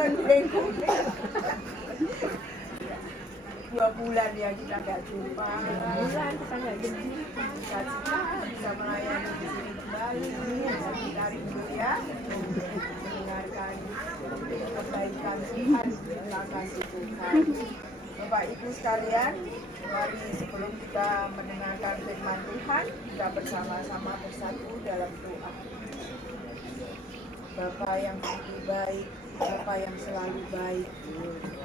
2 bulan ya kita nggak jumpa. 2 bulan kita nggak jumpa. Bisa melayani di sini kembali. Kita rindu ya. Mendengarkan kebaikan Tuhan, terima kasih Tuhan. Bapak Ibu sekalian, mari sebelum kita mendengarkan firman Tuhan, kita bersama-sama bersatu dalam doa. Bapa yang begitu baik, Bapa yang selalu baik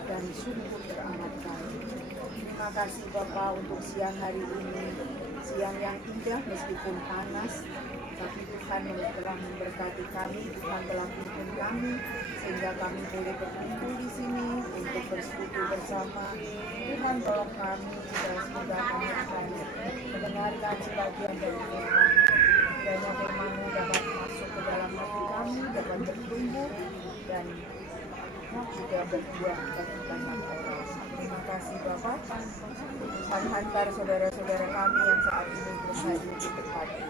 dan sungguh teramat baik. Terima kasih Bapa untuk siang hari ini, siang yang indah meskipun panas, tapi Tuhan telah memberkati kami, Tuhan telah pimpin kami, sehingga kami boleh berkumpul di sini untuk bersekutu bersama. Tuhan tolong kami, dan semoga kami akan mendengarkan sebagian dari firman. Kiranya firman-Mu dapat masuk ke dalam hati kami, dapat bertumbuh, dan juga berbuah bagi banyak orang. Terima kasih Bapak. Tuhan hantar saudara-saudara kami yang saat ini berhadir di tempat ini.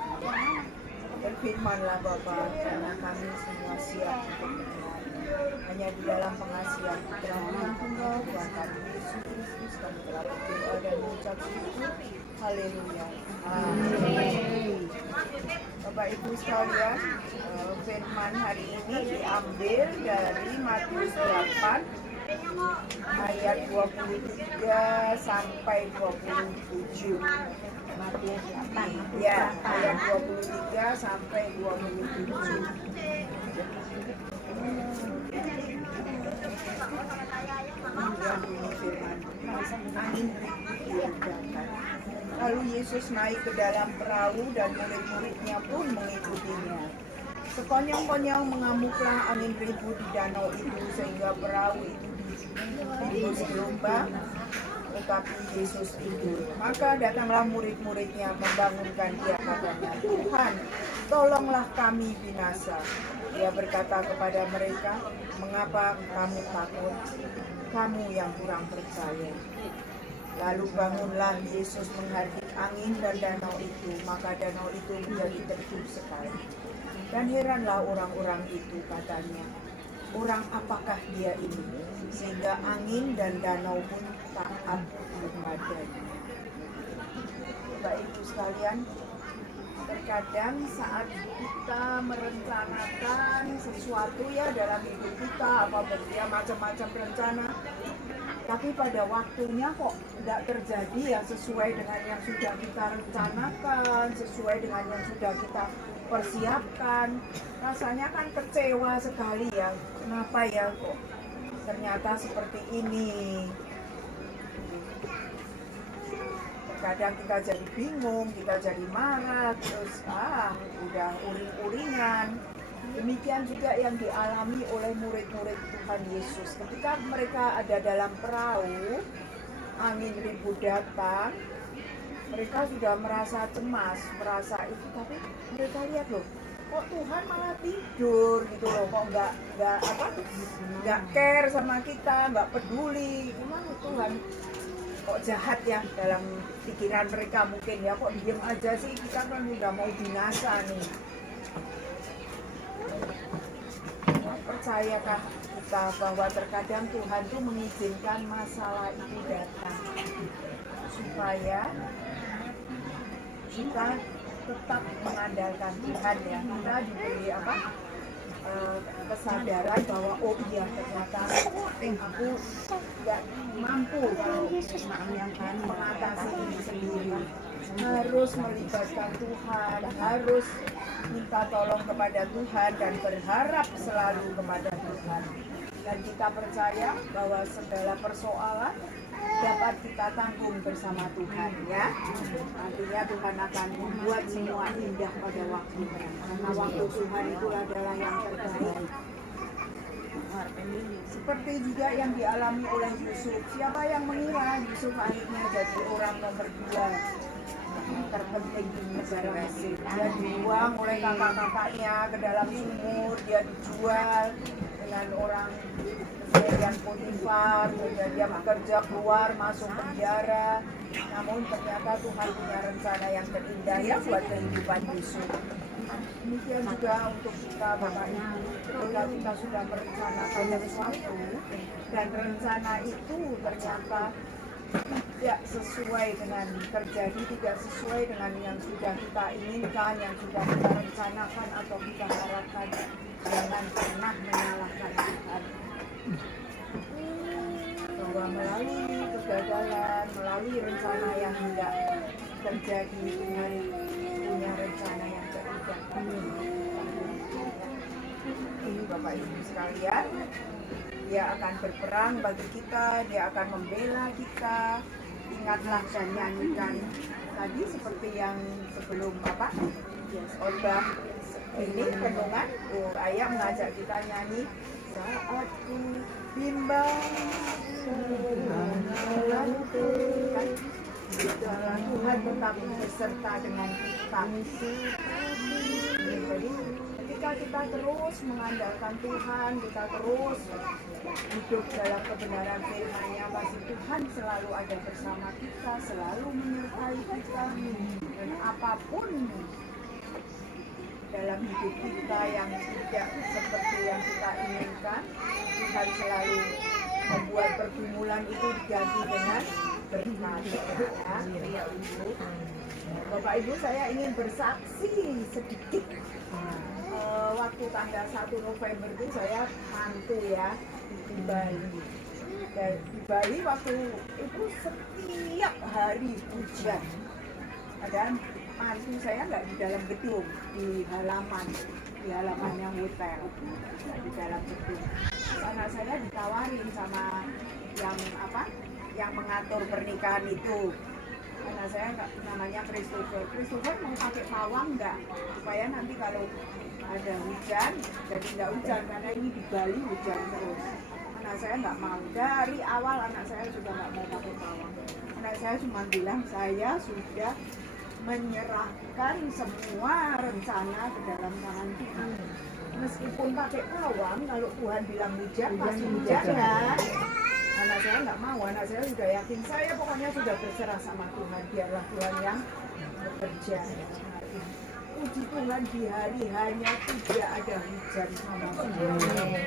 Berfirmanlah Bapak, karena kami semua siap untuk mendengar. Hanya di dalam pengasihan Putra-Mu yang tunggal, Tuhan kami Yesus Kristus, kami telah berdoa dan mengucap syukur. Haleluya. Amin. Bapak Ibu sekalian, firman hari ini diambil dari Matius 8 ayat 23 sampai 27. Matius 8 ya, ayat 23 sampai 27. Angin diredakan. Lalu Yesus naik ke dalam perahu dan murid-muridnya pun mengikutinya. Sekonyong-konyong mengamuklah angin ribut di danau itu sehingga perahu itu dihembus gelombang, tetapi Yesus tidur. Maka datanglah murid-muridnya membangunkan dia, katanya, Tuhan, tolonglah kami binasa. Dia berkata kepada mereka, mengapa kamu takut, kamu yang kurang percaya? Lalu bangunlah Yesus menghardik angin dan danau itu, maka danau itu menjadi teduh sekali. Dan heranlah orang-orang itu, katanya, orang apakah dia ini, sehingga angin dan danau pun taat kepadanya. Bapak Ibu sekalian, terkadang saat kita merencanakan sesuatu ya dalam hidup kita, macam-macam rencana, tapi pada waktunya kok tidak terjadi yang sesuai dengan yang sudah kita rencanakan, sesuai dengan yang sudah kita persiapkan. Rasanya kan kecewa sekali ya, kenapa ya kok ternyata seperti ini. Kadang kita jadi bingung, kita jadi marah, terus udah uring-uringan. Demikian juga yang dialami oleh murid-murid Tuhan Yesus. Ketika mereka ada dalam perahu, angin ribut datang, mereka sudah merasa cemas, merasa itu, tapi mereka lihat loh, kok Tuhan malah tidur gitu loh, kok nggak care sama kita, nggak peduli. Memang Tuhan kok jahat ya dalam pikiran mereka mungkin ya, kok diem aja sih, kita kan udah mau binasa nih. Percayakah kita bahwa terkadang Tuhan tuh mengizinkan masalah itu datang supaya kita tetap mengandalkan Tuhan ya. Kita diberi kesadaran bahwa oh iya ternyata aku nggak mampu kalau mengatasi ini sendiri, harus melibatkan Tuhan, harus minta tolong kepada Tuhan dan berharap selalu kepada Tuhan. Dan kita percaya bahwa segala persoalan dapat kita tanggung bersama Tuhan ya. Nantinya Tuhan akan membuat semua indah pada waktunya, karena waktu Tuhan itu adalah yang terbaik. Seperti juga yang dialami oleh Yusuf. Siapa yang mengira Yusuf akhirnya jadi orang nomor 2 terpenting di negara Mesir. Dia dibuang oleh kakak-kakaknya ke dalam sumur, dia dijual dengan orang kemudian Potifar, kemudian dia bekerja keluar masuk penjara. Namun ternyata Tuhan punya rencana yang terindah ya buat kehidupan Yusuf. Demikian juga untuk kita Bapak Ibu, ketika kita sudah merencanakan sesuatu dan rencana itu ternyata tidak sesuai dengan terjadi, tidak sesuai dengan yang sudah kita inginkan, yang sudah kita rencanakan atau kita harapkan, jangan pernah menyalahkan Tuhan. Bahwa melalui kegagalan, melalui rencana yang tidak terjadi, Tuhan punya rencana yang terindah. Bapak Ibu sekalian, Dia akan berperang bagi kita, Dia akan membela kita. Ingatlah dan nyanyikan tadi seperti yang sebelum Bapak khotbah ini renungan, ayah mengajak kita nyanyi, saat ku bimbang Tuhan, Tuhan tetap beserta dengan kita. Jadi ketika kita terus mengandalkan Tuhan, kita terus hidup dalam kebenaran firman-Nya, pasti Tuhan selalu ada bersama kita, selalu menyertai kita, dan apapun dalam hidup kita yang tidak seperti yang kita inginkan, Tuhan selalu membuat pergumulan itu diganti dengan berkat. Ya, Ibu. Bapak Ibu, saya ingin bersaksi sedikit. Waktu tanggal 1 November itu saya mantu ya di Bali. Dan di Bali waktu itu setiap hari hujan. Dan mantu saya nggak di dalam gedung, di halamannya hotel, nggak di dalam gedung. Karena saya ditawarin sama yang mengatur pernikahan itu. Karena saya nggak, namanya Christopher mau pakai pawang nggak, supaya nanti kalau ada hujan jadi nggak hujan, karena ini di Bali hujan terus. Anak saya nggak mau, dari awal anak saya sudah nggak mau pakai pawang. Anak saya cuma bilang saya sudah menyerahkan semua rencana ke dalam tangan Tuhan. Meskipun pakai pawang, kalau Tuhan bilang hujan pasti hujan kan. Anak saya nggak mau, anak saya sudah yakin, saya pokoknya sudah berserah sama Tuhan, biarlah Tuhan yang bekerja. Puji Tuhan, di hari hanya tidak ada hujan sama sekali.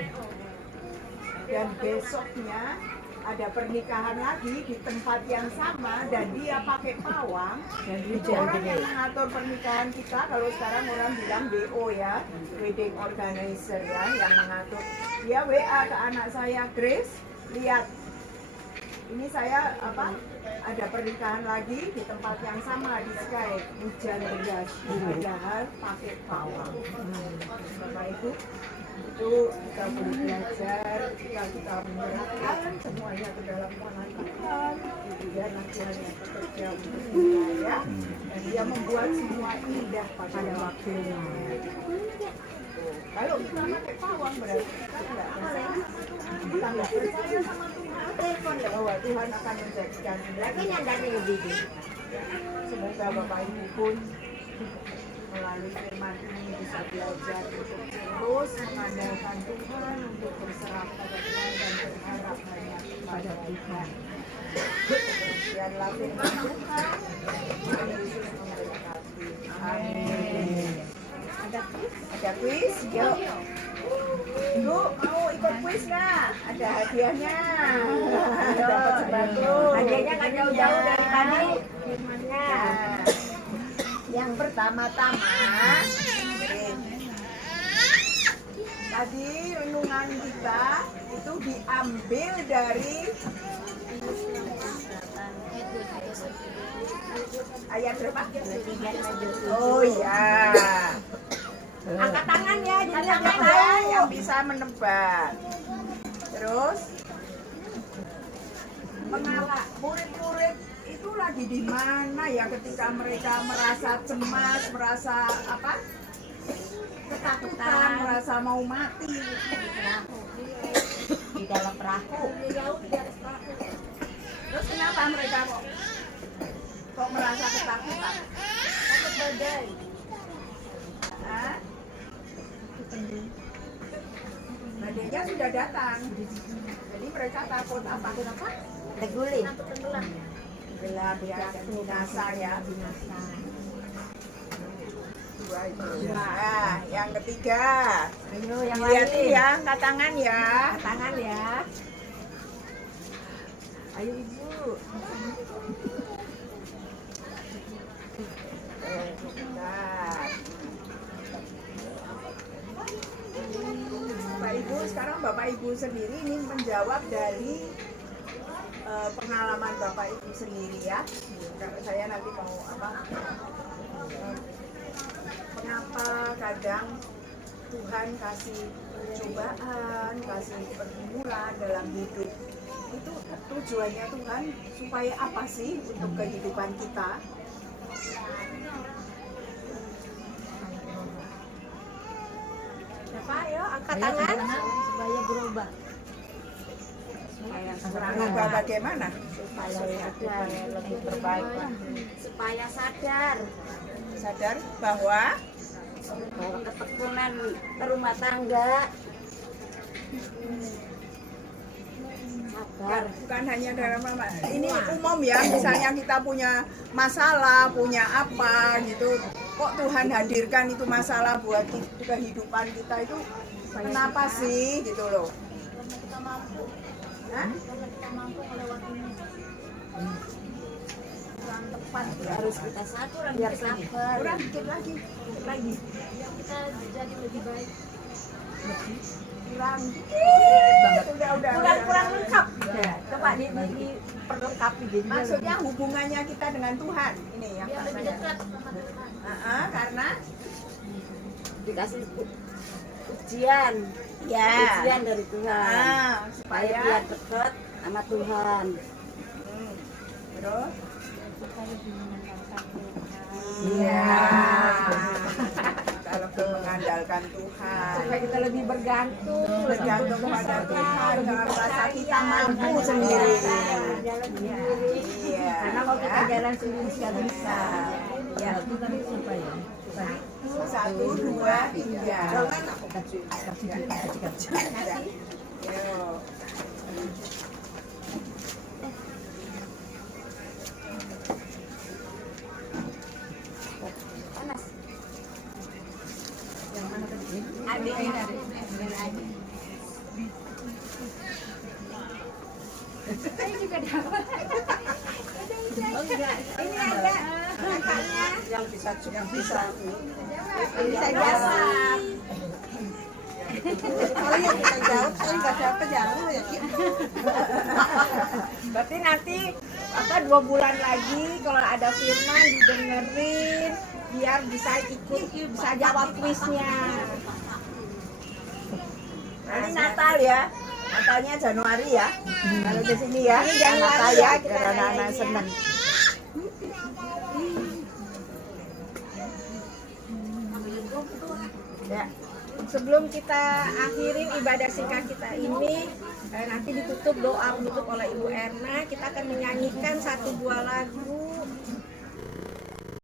Dan besoknya ada pernikahan lagi di tempat yang sama dan dia pakai pawang. Dan orang yang mengatur pernikahan kita, kalau sekarang orang bilang WO ya, wedding organizer ya, yang mengatur. Dia WA ke anak saya, Grace, lihat, ini saya ada pernikahan lagi di tempat yang sama di Sky, hujan deras, padahal pakai pawang. Bapak Ibu, itu kita boleh belajar, kita menyerahkan semuanya ke dalam tangan Tuhan, dan Tuhan yang bekerja untuk kita ya, dan Dia membuat semua indah pada waktunya. Kalau kita pakai pawang berarti kita nggak percaya sama Tuhan, bahwa Tuhan akan menjadikan semoga Bapak Ibu pun melalui firman ini bisa belajar untuk terus mengandalkan Tuhan, untuk berserah pada Tuhan dan berharap hanya pada Tuhan. Biarlah firman Tuhan, Yesus memberkati. Amin. Ada kuis? Yuk. Ibu mau ikut kuis nggak? Ada hadiahnya. Dapat sembako. Hadiahnya nggak jauh-jauh dari tadi. Firmannya. Yang pertama-tama, tadi renungan kita itu diambil dari ayat berapa? Oh ya. Angkat tangan ya, jadi ada yang bisa menebak. Terus mengalah murid-murid itu lagi di mana ya ketika mereka merasa cemas, merasa ketakutan, merasa mau mati di dalam perahu. Terus kenapa mereka kok merasa ketakutan? Takut badai. Badainya sudah datang. Jadi mereka takut apa? Terguling. Gelap ya, binasa ya, binasa. dua itu. Nah, yang ketiga. Ayo yang Lihatin lain. ya, angkat tangan ya. Tangan ya. Ayo ibu. Bentar. Bapak Ibu, sekarang Bapak Ibu sendiri ini menjawab dari pengalaman Bapak Ibu sendiri ya. Karena saya nanti mau kenapa kadang Tuhan kasih cobaan, kasih pergumulan dalam hidup. Itu tujuannya Tuhan supaya apa sih untuk kehidupan kita? Siapa? Ayo angkat tangan. Supaya berubah. Berubah bagaimana? Supaya Lebih berbaik. supaya sadar Sadar bahwa bahwa ketekunan rumah tangga sabar. bukan hanya dalam ini umum ya, misalnya kita punya masalah, punya apa gitu, kok Tuhan hadirkan itu masalah buat kehidupan kita itu kenapa sih gitu loh. Kita mampu. Hah? Kita mampu melewatinya. Kurang tepat. Harus kita sabar biar sabar. Kurang dikit lagi. Lagi Biar kita jadi lebih baik. Kurang dikit. Udah. kurang lengkap ya. Coba diperlengkapi jadi Maksudnya hubungannya kita dengan Tuhan ini yang Biar lebih saya. dekat sama Tuhan. Karena dikasih ujian ujian dari Tuhan supaya supaya biar dekat sama Tuhan. Terus Kita lebih menyenangkan Tuhan. iya. Kita lebih mengandalkan Tuhan. Supaya kita lebih bergantung Bergantung pada Tuhan, jangan merasa kita mampu sendiri. jalan sendiri. Iya. Karena kalau kita jalan sendiri nggak bisa. Ya, Satu, dua, tiga. Yo. panas. Adiknya. Saya juga dapat. Ini ada kakaknya Yang bisa. bisa jasa. Kalau yang kita jawab, saya nggak dapat jawab ya. Berarti nanti 2 bulan lagi kalau ada firman didengerin biar bisa ikut bisa jawab kuisnya. Nanti Natal ya. Natalnya Januari ya. Kalau di sini ya. Ini Januari Natal ya, ya. kita Karena anak rayainnya. seneng. Ya. Sebelum kita akhirin ibadah singkat kita ini, nanti ditutup doa penutup oleh Ibu Erna, kita akan menyanyikan 1 buah lagu